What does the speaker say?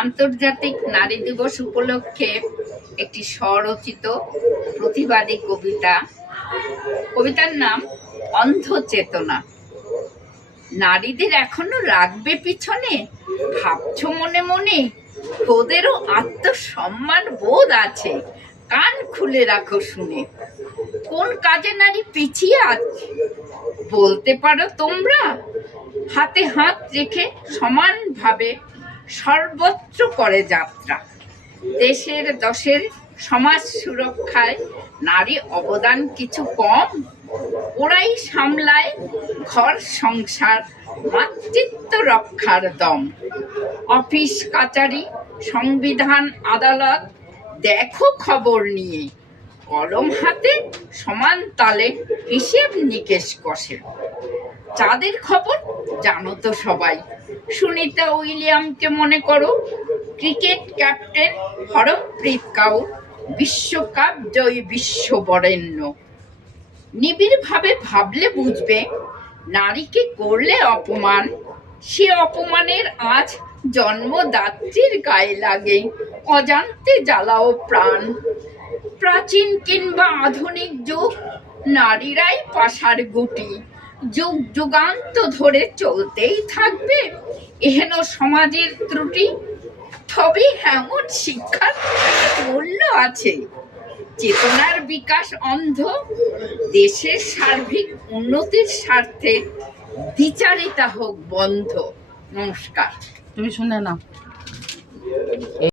আন্তর্জাতিক নারী দিবস উপলক্ষে একটি স্বরচিত প্রতিবাদী কবিতার নাম অন্ধ চেতনা। নারীদের এখনো রাখবে পিছনে, ভাবছো মনে মনে ওদেরও আত্মসম্মান বোধ আছে, কান খুলে রাখো শুনে। কোন কাজে নারী পিছিয়ে আছে বলতে পারো তোমরা? হাতে হাত রেখে সমানভাবে সর্বত্র করে যাত্রা। দেশের দশের সমাজ সুরক্ষায় নারী অবদান কিছু কম? ওরাই সামলায় ঘর সংসার, মাতৃত্ব রক্ষার দম। অফিস কাচারি, সংবিধান, আদালত দেখো খবর নিয়ে, কলম হাতে সমান তালে হিসেব নিকেশ কষে। চাঁদের খবর জানো তো সবাই, সুনিতা উইলিয়ামকে মনে করো, ক্রিকেট ক্যাপ্টেন হরপ্রীত কাউর, বিশ্বকাপ জয়ী বিশ্ববরেণ্য। নিবিড়ভাবে ভাবলে বুঝবে, নারীকে করলে অপমান, সে অপমানের আজ জন্মদাত্রীর গায়ে লাগে, অজান্তে জ্বালাও প্রাণ। প্রাচীন কিংবা আধুনিক যুগ, নারীরাই পাশার গুটি, যুগ যুগান্ত ধরে চলতেই থাকবে এহেন সমাজের ত্রুটি। তবে এমন শিক্ষার মূল্য আছে, চেতনার বিকাশ অন্ধ, দেশের সার্বিক উন্নতির স্বার্থে দ্বিচারিতা হোক বন্ধ। নমস্কার। তুমি শুনে নাও।